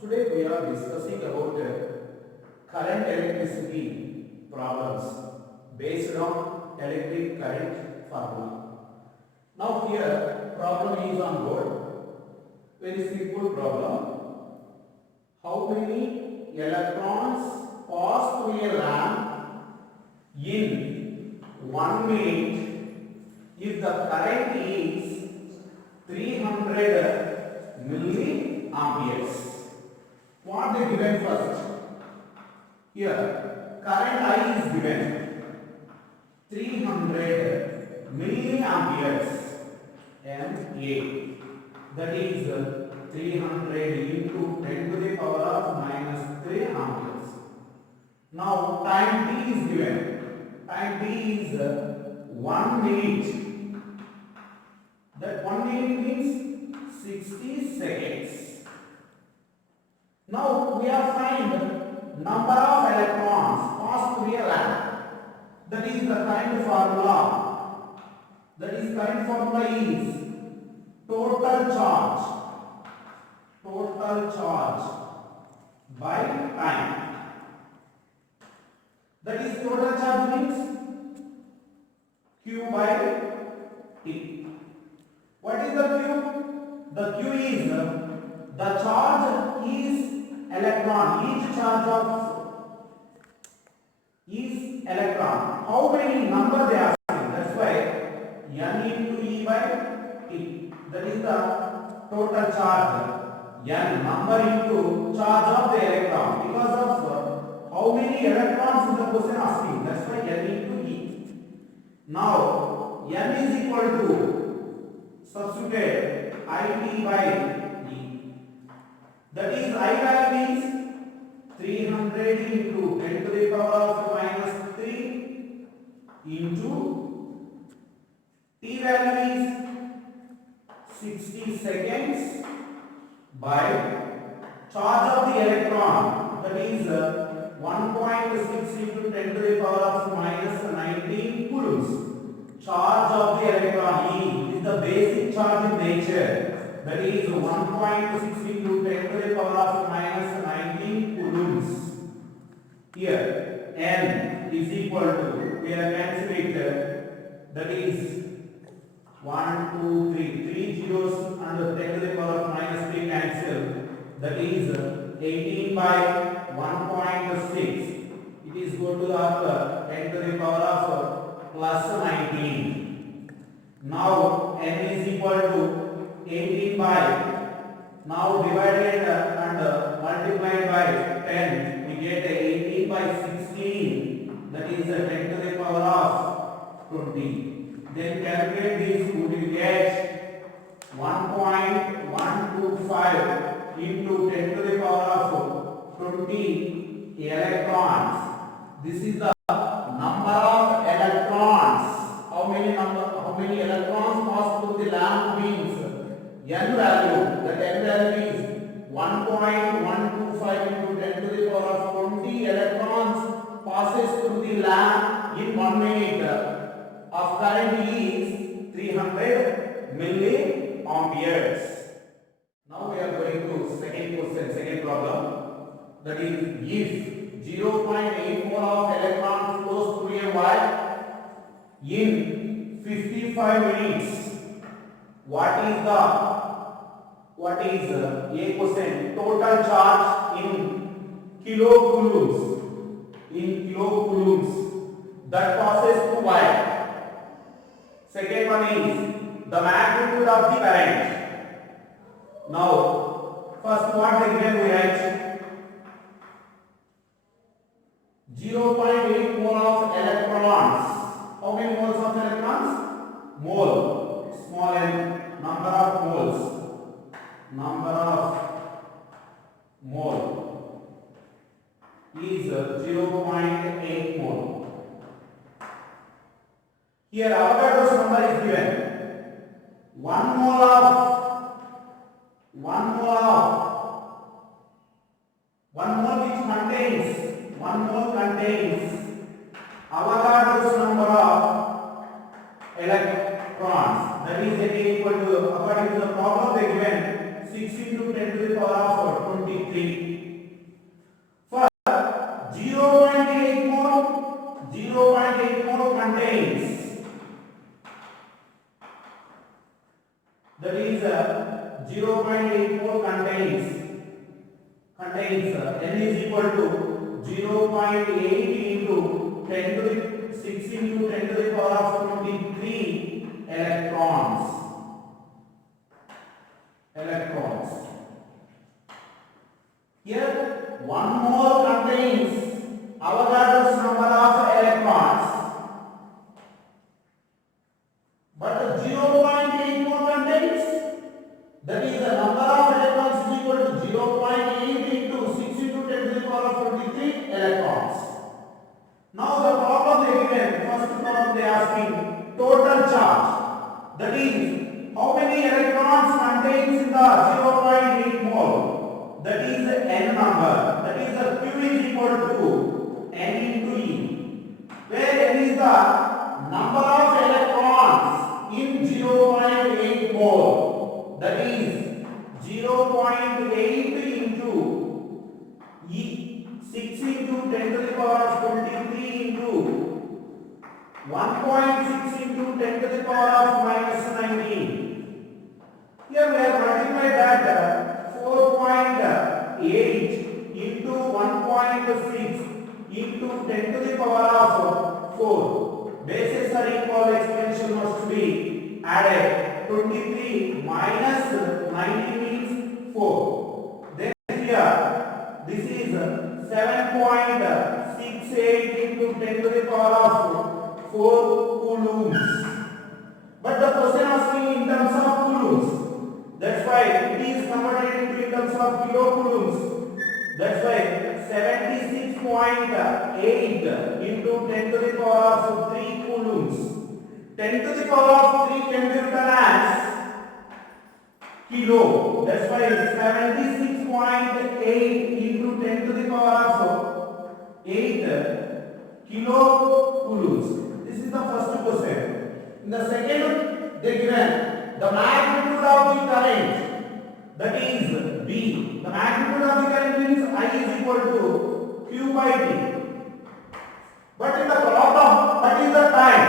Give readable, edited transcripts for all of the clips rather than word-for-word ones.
Today we are discussing about current electricity problems based on electric current formula. Now here problem is on board. Very simple problem. How many electrons pass through a lamp in 1 minute if the current is 300 milliamperes? What they given first? Here current I is given 300 milliamperes MA, that is 300 into 10 to the power of minus 3 amperes. Now time t is given. Time t is 1 minute. That 1 minute means 60 seconds. Now we have find number of electrons pass through a lamp. That is the current formula. That is current formula is total charge. Total charge by time. That is total charge means Q by T. What is the Q? The Q is the charge is electron. Each charge of is electron. How many number they are asking? That's why N into E by T. That is the total charge. N number into charge of the electron. Because of how many electrons is the question asking. That's why N into E. Now N is equal to substitute IT by that is I value is 300 into 10 to the power of minus 3 into T value is 60 seconds by charge of the electron, that is 1.6 into 10 to the power of minus 19 coulombs. Charge of the electron E is the basic charge in nature. That is 1.6 into 10 to the power of minus 19 coulombs. Here N is equal to, we are cancelling it, that is 1, 2, 3, 3 zeros and 10 to the power of minus 3 cancel. That is 18 by 1.6. It is go to the upper 10 to the power of plus 19. Now N is equal to 18 by, now divided and multiplied by 10, we get 18 by 16, that is 10 to the power of 20. Then calculate this, we will get 1.125 into 10 to the power of 20 electrons. This is the number of electrons. How many electrons pass through the lamp means N value. That N value is 1.125 into 10 to the power of 20 electrons passes through the lamp in 1 minute. Of current is 300 milliamperes. Now we are going to second question, second problem. That is, if 0.84 of electron flows through a wire in 55 minutes, what is A question total charge in kilocoulombs? In kilocoulombs that passes through wire. Second one is the magnitude of the current. Now, first what they given we write 0.84 of electrons. How many moles of electrons? Mole, small n, number of moles. Number of mole is 0.8 mole. Here Avogadro's number is given. 1 mole contains Avogadro's number of electrons. That is equal to, according to the problem they given, 6 into 10 to the power of 20. 23. For 0.8 mole, 0.8 mole contains, that is 0.8 mole contains n is equal to 0.8 into 10 to the 6 into 10 to the power of 23 electrons. Here 1 mole contains Avogadro's number of electrons, but the 0.8 mole contains, that is the number of electrons is equal to 0.8 into 6 into 10 to the power of 23 electrons. Now the problem they given, first problem they asking total charge, that is how many electrons contains in the 0.8 mole, that is the n number, that is the q is equal to n into e, where n is the number of electrons in 0.8 mole, that is 0.8 into e 6 into 10 to the power of 23 into 1.6 into 10 to the power of minus 19. Here we have multiplied that 4.8 into 1.6 into 10 to the power of 4. Bases are equal, exponential must be added. 23 minus 19 means 4. Then here this is 7.68 into 10 to the power of 4 coulombs. But the question asking in terms of coulombs. That's why it is converted into in terms of kilocoulombs. That's why 76.8 into 10 to the power of 3 coulombs. 10 to the power of 3 can be written as kilo. That's why 76.8 into 10 to the power of 8 kilocoulombs. This is the first question. In the second, they given the magnitude of the current, that is B. The magnitude of the current means I is equal to Q by T. But in the problem, what is the time?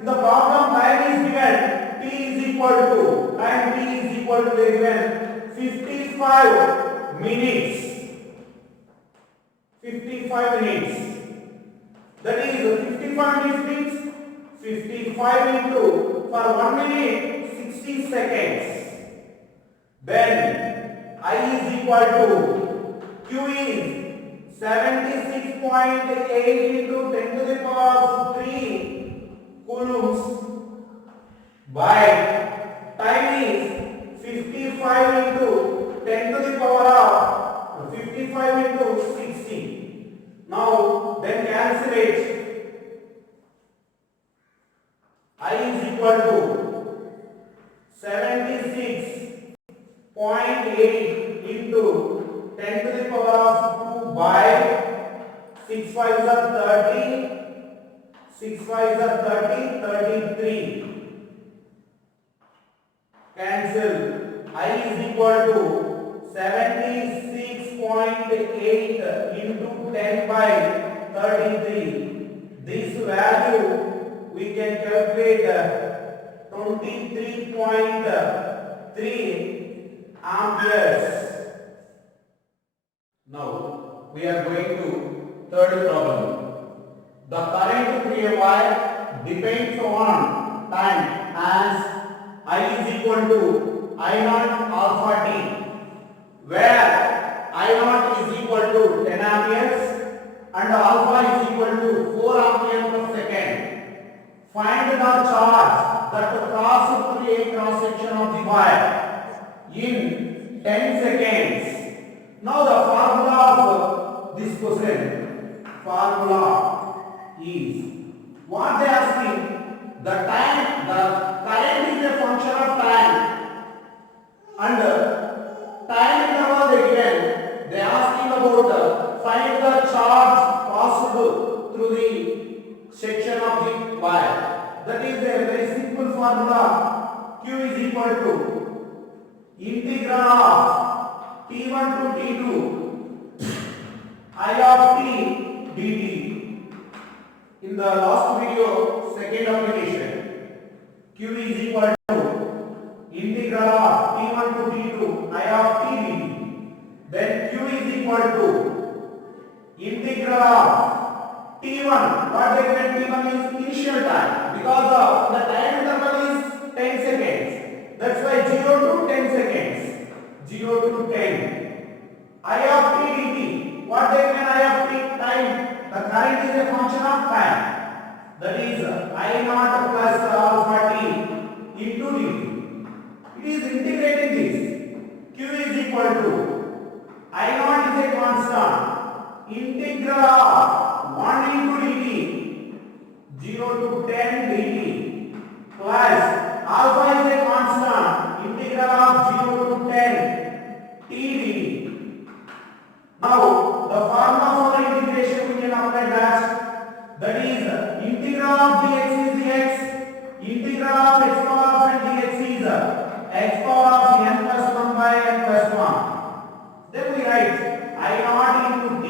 In the problem, time is given T is equal to, time T is equal to, they given 55 minutes. 55 minutes. That is 55 minutes means 55 into, for 1 minute 60 seconds. Then I is equal to, Q is 76.8 into 10 to the power of 3 coulombs by time is 55 into 10 to the power of 55 into 60. Now then cancel it. I is equal to 76.8 into 10 to the power of 2 by 6 5s are 30, 6 5s are 30, 33. Cancel. I is equal to 76.8 into 10 by 33. This value we can calculate 23.3 amperes. Now we are going to third problem. The current through a wire depends on time as I is equal to I naught alpha t, where I naught is equal to 10 amperes and alpha is equal to 4 ampere per second. Find the charge that passes through a cross section of the wire in 10 seconds. Now the formula of this question, formula is what they are asking, the time, the current is a function of time, and time interval they given, they are asking about find the charge possible through the section of the wire. That is a very simple formula. Q is equal to integral of Q T1 to T2 I of t dt. In the last video, second application, q is equal to integral of T1 to T2 I of t dt. Then q is equal to integral of T1. What they given T1 is initial time, because of the time interval is 10 seconds. That's why 0 to 10 seconds. 0 to 10. I of t dt. What they given I of t? Time. The current is a function of time. That is I naught plus alpha t into dt. It is integrating this. Q is equal to I naught is a constant. Integral of 1 into dt, 0 to 10 dt, plus alpha is a constant. Integral of 0 to 10 t dt. Now the formula for integration we can apply that is integral of dx is dx, integral of x power of n dx is x power of n plus 1 by n plus 1. Then we write I naught into t.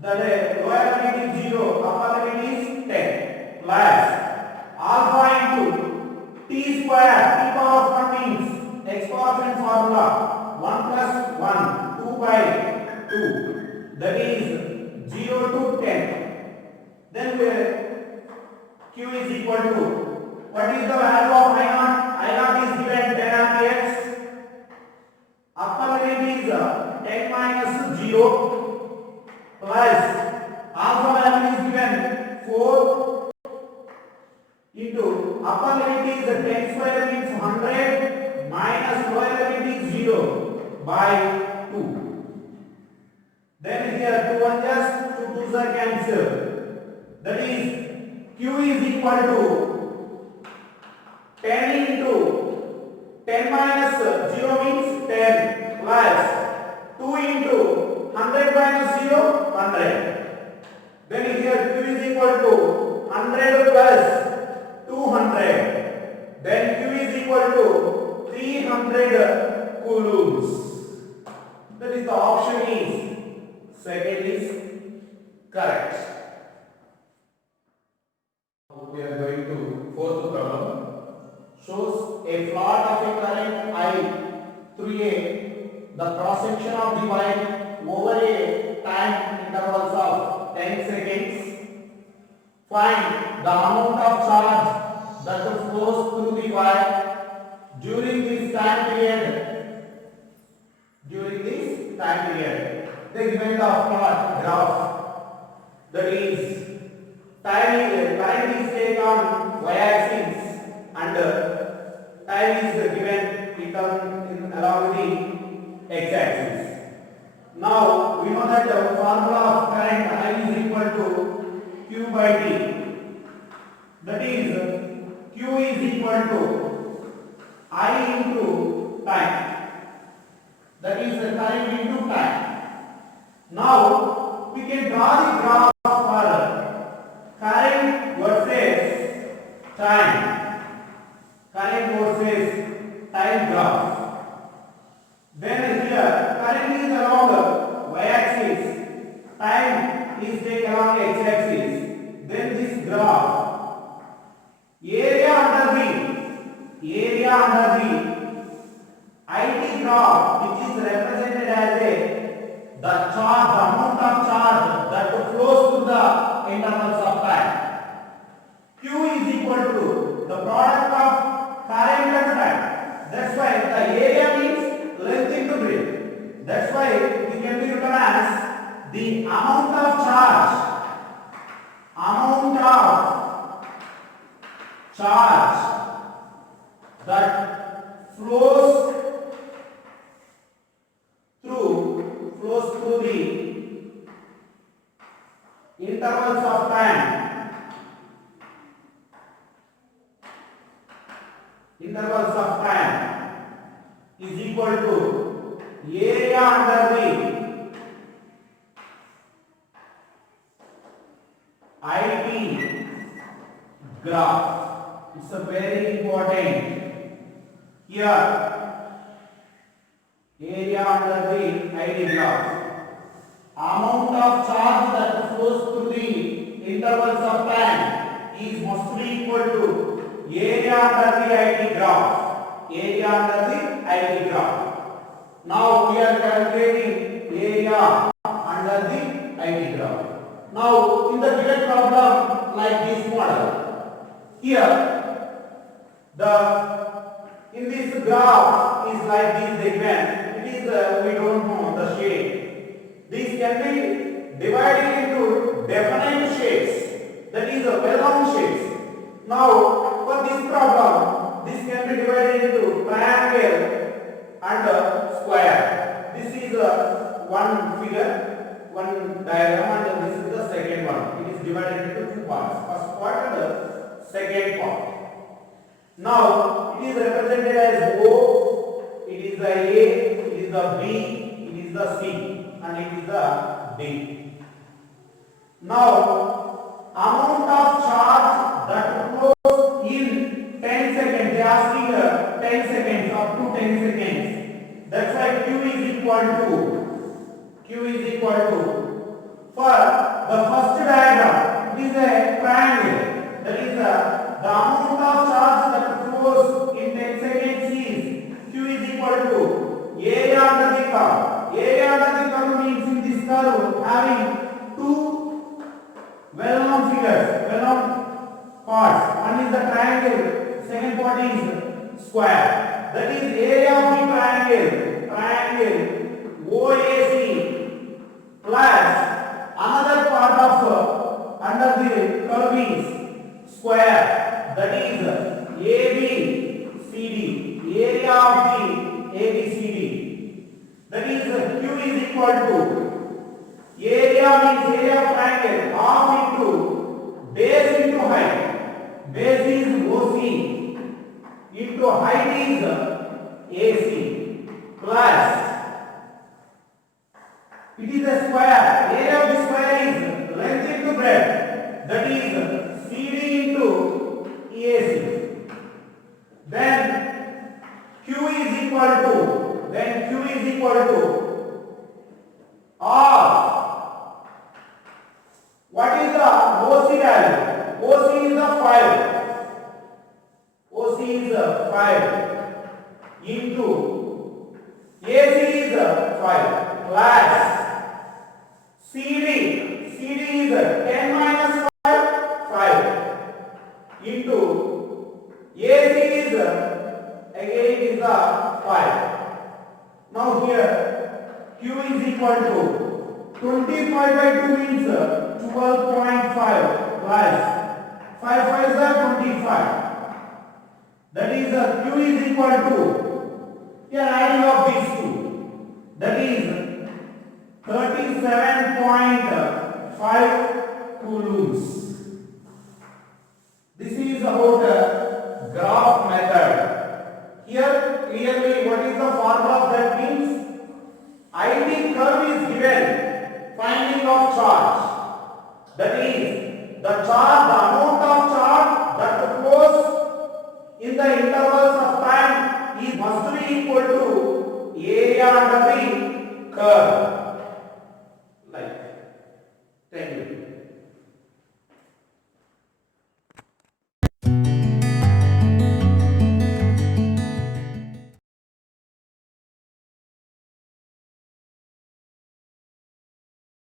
The lower limit is 0, upper limit is 10, plus alpha into t square, t power of 1 means x power of n formula 1 plus 1, 2 by 2, that is 0 to 10. Then q is equal to, what is the value of I naught? I naught is given 10 amperes. Upper limit is 10 minus 0 plus alpha value is given 4 into upper limit is 10 square means 100 minus lower limit is 0 by 2. Then here 2 1 just 2 2s are cancelled. That is q is equal to 10 into 10 minus 0 means 10 plus 2 into 100 minus 0, 100. Then here q is equal to 100 plus 200. Then q is equal to 300 coulombs. That is the option is second is correct. We are going to fourth problem. Shows a plot of a current I through the cross section of the wire over a time intervals of 10 seconds. Find the amount of charge that flows through the wire during this time period. During this time period, they given the plot graph. That is, current is taken on y-axis and time is given along the x-axis. Now we know that the formula of current I is equal to q by t. That is q is equal to I into time. That is the current into time. Now we can draw the graph for current versus time. Current versus time graph. Then here current is along y-axis, time is taken along x-axis. Then this graph, area under the IT graph, which is represented as the charge, the amount of charge that flows through the intervals of time. Q is equal to the product of current and time. That's why the area means length into breadth. That's why we can be written as the amount of charge that flows through the intervals of time. Intervals of time is equal to area under the IT graph. It's a very important. Here area under the ID graph. Amount of charge that flows through the intervals of time is must be equal to area under the ID graph. Area under the ID graph. Now we are calculating area under the ID graph. Now in the given problem like this model, here the in this graph is like this given. It is we don't know the shape. This can be divided into definite shapes. That is well-known shapes. Now for this problem, this can be divided into triangle and square. This is one figure, one diagram, and this is the second one. It is divided into two parts. First part and the second part. Now it is represented as O, it is the A, it is the B, it is the C, and it is the D. Now amount of charge that flows in 10 seconds, they are asking 10 seconds, up to 10 seconds. That's why Q is equal to, for the first diagram, it is a triangle. That is the amount of charge that flows in 10 seconds is Q is equal to area under the curve. Area under the curve means in this curve having two well-known figures, well-known parts. One is the triangle, second part is square. That is area of the triangle OAC plus another part of under the curve is square. That is ABCD, area of the ABCD. That is Q is equal to area means area of triangle half into base into height. Base is OC into height is AC plus it is a square. Area of the square is length into breadth. That is CD into EAC. Then Q is equal to R. What is the OC value? OC is the 5. OC is 5 into AC is 5 plus CD is 10 minus 5 into AC is again is the 5. Now here Q is equal to 25 by 2 means 12.5 plus 5 is 25. That is Q is equal to, here adding of these two, that is 37.5 coulombs. This is about graph method. Here clearly what is the formula of that means? ID curve is given, finding of charge. That is the amount of charge that flows in the intervals of time is must be equal to area under the curve.